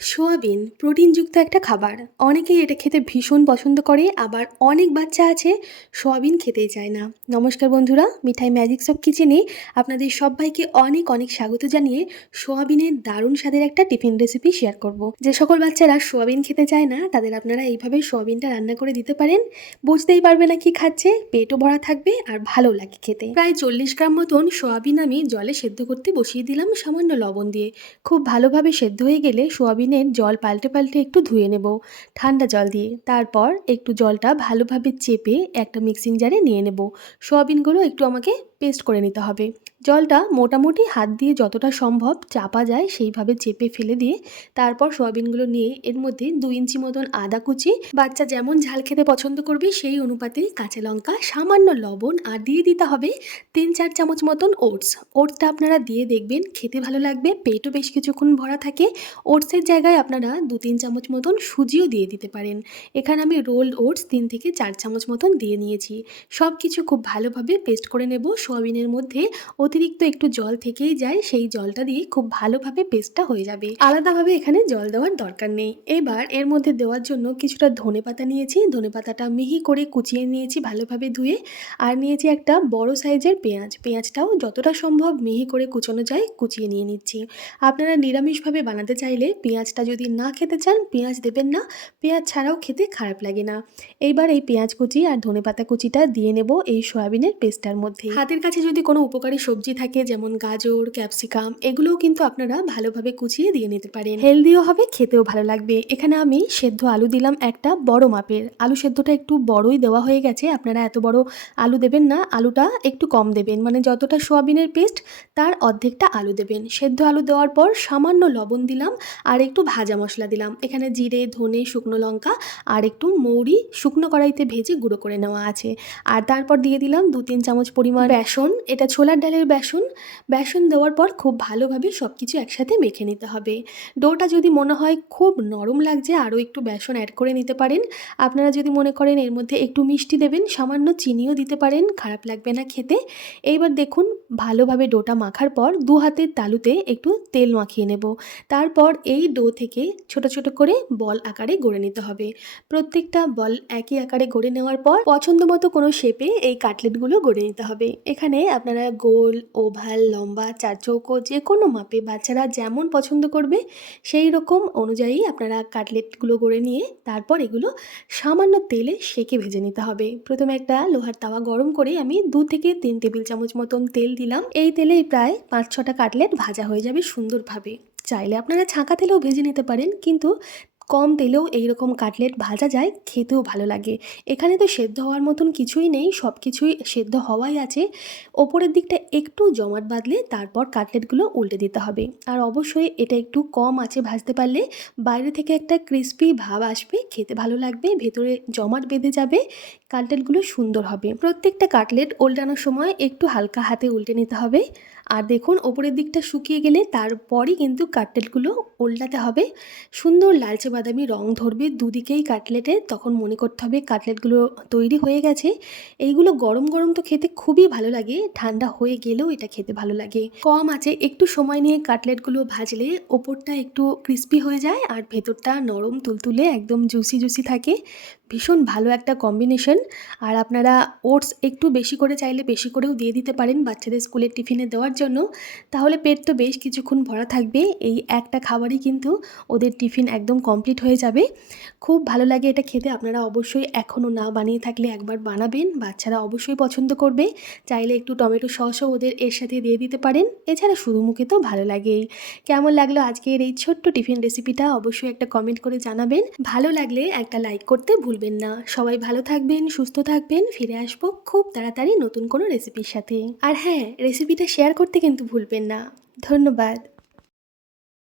Soybean, প্রোটিনযুক্ত একটা খাবার। অনেকেই এটা খেতে ভীষণ পছন্দ করে, আবার অনেক বাচ্চা আছে, সোয়াবিন খেতেই চায় না। নমস্কার বন্ধুরা, মিঠাই ম্যাজিক সব কিচেনে আপনাদের সবাইকে অনেক অনেক স্বাগত জানিয়ে সোয়াবিনের দারুণ স্বাদের একটা টিফিন রেসিপি শেয়ার করব। যে সকল বাচ্চারা সোয়াবিন খেতে চায় না, তাদের আপনারা এইভাবে সোয়াবিনটা রান্না করে দিতে পারেন। বুঝতেই পারবে না কি খাচ্ছে, পেটও ভরা থাকবে আর ভালো লাগে খেতে। প্রায় চল্লিশ গ্রাম মতন সোয়াবিন আমি জলে সেদ্ধ করতে বসিয়ে দিলাম সামান্য লবণ দিয়ে। খুব ভালোভাবে সেদ্ধ হয়ে গেলে সোয়াবিনের জল পাল্টে পাল্টে একটু ধুয়ে নেব। ঠান্ডা জল দিয়ে। তারপর একটু জলটা ভালোভাবে চেপে একটা মিক্সিং জারে নিয়ে নেব। সোয়াবিনগুলো একটু আমাকে পেস্ট করে নিতে হবে। জলটা মোটামুটি হাত দিয়ে যতটা সম্ভব চাপা যায় সেইভাবে চেপে ফেলে দিয়ে তারপর সোয়াবিনগুলো নিয়ে এর মধ্যে দু ইঞ্চি মতন আদা কুচি, বাচ্চা যেমন ঝাল খেতে পছন্দ করবে সেই অনুপাতে কাঁচা লঙ্কা, সামান্য লবণ আর দিয়ে দিতে হবে তিন চার চামচ মতন ওটস। ওটসটা আপনারা দিয়ে দেখবেন, খেতে ভালো লাগবে, পেটও বেশ কিছুক্ষণ ভরা থাকে। ওটসের জায়গায় আপনারা দু তিন চামচ মতন সুজিও দিয়ে দিতে পারেন। এখানে আমি রোল্ড ওটস তিন থেকে চার চামচ মতন দিয়ে নিয়েছি। সব কিছু খুব ভালোভাবে পেস্ট করে নেব। সোয়াবিনের মধ্যে অতিরিক্ত একটু জল থেকেই যায়, সেই জলটা দিয়ে খুব ভালোভাবে পেস্টটা হয়ে যাবে। আলাদাভাবে এখানে জল দেওয়ার দরকার নেই। এবার এর মধ্যে দেওয়ার জন্য কিছুটা ধনে পাতা নিয়েছি। ধনে পাতাটা মিহি করে কুচিয়ে নিয়েছি ভালোভাবে ধুয়ে আর নিয়েছি একটা বড় সাইজের পেঁয়াজ। পেঁয়াজটাও যতটা সম্ভব মিহি করে কুচোনো যায়, কুচিয়ে নিয়ে নিচ্ছি। আপনারা নিরামিষভাবে বানাতে চাইলে পেঁয়াজটা যদি না খেতে চান, পেঁয়াজ দেবেন না। পেঁয়াজ ছাড়াও খেতে খারাপ লাগে না। এইবার এই পেঁয়াজ কুচি আর ধনে পাতা কুচিটা দিয়ে নেব এই সয়াবিনের পেস্টটার মধ্যে। হাতের কাছে যদি কোনো উপকারী সবজি থাকে, যেমন গাজর, ক্যাপসিকাম, এগুলোও কিন্তু আপনারা ভালোভাবে কুচিয়ে দিয়ে নিতে পারেন। হেলদিও হবে, খেতেও ভালো লাগবে। এখানে আমি সেদ্ধ আলু দিলাম একটা বড় মাপের। আলু সেদ্ধটা একটু বড়ই দেওয়া হয়ে গেছে, আপনারা এত বড় আলু দেবেন না, আলুটা একটু কম দেবেন। মানে যতটা সোয়াবিনের পেস্ট, তার অর্ধেকটা আলু দেবেন। সেদ্ধ আলু দেওয়ার পর সামান্য লবণ দিলাম, আর একটু ভাজা মশলা দিলাম। এখানে জিরে, ধনে, শুকনো লঙ্কা, আর একটু মৌরি, শুকনো কড়াইতে ভেজে গুঁড়ো করে নেওয়া আছে। আর তারপর দিয়ে দিলাম দু তিন চামচ পরিমাণ বেসন। এটা ছোলার ডালের বেসন বেসন দেওয়ার পর খুব ভালোভাবে সব কিছু একসাথে মেখে নিতে হবে। ডোটা যদি মনে হয় খুব নরম লাগছে, আরও একটু বেসন অ্যাড করে নিতে পারেন। আপনারা যদি মনে করেন এর মধ্যে একটু মিষ্টি দেবেন, সামান্য চিনিও দিতে পারেন, খারাপ লাগবে না খেতে। এইবার দেখুন ভালোভাবে ডোটা মাখার পর দু হাতের তালুতে একটু তেল মাখিয়ে নেব। তারপর এই ডো থেকে ছোট ছোট করে বল আকারে গড়ে নিতে হবে। প্রত্যেকটা বল একই আকারে গড়ে নেওয়ার পর পছন্দ মতো কোনো শেপে এই কাটলেটগুলো গড়ে নিতে হবে। এখানে আপনারা গোল, ওভাল, লম্বা, চার চৌকো, যে কোনো মাপে বাচ্চারা যেমন পছন্দ করবে, সেই রকম অনুযায়ী আপনারা কাটলেটগুলো গড়ে নিয়ে তারপর এগুলো সামান্য তেলে সেকে ভেজে নিতে হবে। প্রথমে একটা লোহার তাওয়া গরম করে আমি দু থেকে তিন টেবিল চামচ মতন তেল দিলাম। এই তেলেই প্রায় পাঁচ ছটা কাটলেট ভাজা হয়ে যাবে সুন্দরভাবে। চাইলে আপনারা ছাঁকা তেলেও ভেজে নিতে পারেন, কিন্তু কম তেলেও এইরকম কাটলেট ভাজা যায়, খেতেও ভালো লাগে। এখানে তো সেদ্ধ হওয়ার মতন কিছুই নেই সব কিছুই সেদ্ধ হওয়াই আছে। ওপরের দিকটা একটু জমাট বাঁধলে তারপর কাটলেটগুলো উল্টে দিতে হবে। আর অবশ্যই এটা একটু কম আছে ভাজতে পারলে বাইরে থেকে একটা ক্রিস্পি ভাব আসবে, খেতে ভালো লাগবে, ভেতরে জমাট বেঁধে যাবে, কাটলেটগুলো সুন্দর হবে। প্রত্যেকটা কাটলেট উল্টানোর সময় একটু হালকা হাতে উল্টে নিতে হবে। আর দেখুন, ওপরের দিকটা শুকিয়ে গেলে তারপরই কিন্তু কাটলেটগুলো উল্টাতে হবে। সুন্দর লালচে বাদামি রং ধরবে, দুদিকেই কাটলেটে। তখন মনে করতে হবে কাটলেটগুলো তৈরি হয়ে গেছে। এইগুলো গরম গরম তো খেতে খুবই ভালো লাগে। ঠান্ডা হয়ে গেলেও এটা খেতে ভালো লাগে। কম আছে, একটু সময় নিয়ে কাটলেটগুলো ভাজলে ওপরটা একটু ক্রিস্পি হয়ে যায় আর ভেতরটা নরম তুলতুলে একদম জুসি জুসি থাকে। ভীষণ ভালো একটা কম্বিনেশন। আর আপনারা ওটস একটু বেশি করে চাইলে বেশি করেও দিয়ে দিতে পারেন বাচ্চাদের স্কুলের টিফিনে দেওয়ার জন্য। তাহলে পেট তো বেশ কিছুক্ষণ ভরা থাকবে। এই একটা খাবারই কিন্তু ওদের টিফিন একদম কমপ্লিট হয়ে যাবে। খুব ভালো লাগে এটা খেতে। আপনারা অবশ্যই এখনও না বানিয়ে থাকলে একবার বানাবেন। বাচ্চারা অবশ্যই পছন্দ করবে। চাইলে একটু টমেটো সসও ওদের এর সাথে দিয়ে দিতে পারেন। এছাড়া শুধু মুখে তো ভালো লাগেই। কেমন লাগল আজকের এই ছোট্ট টিফিন রেসিপিটা অবশ্যই একটা কমেন্ট করে জানাবেন। ভালো লাগলে একটা লাইক করতে ভুলবেন না। সবাই ভালো থাকবেন, সুস্থ থাকবেন। ফিরে আসব খুব তাড়াতাড়ি নতুন কোনো রেসিপির সাথে। আর হ্যাঁ রেসিপিটা শেয়ার করতে কিন্তু ভুলবেন না। ধন্যবাদ।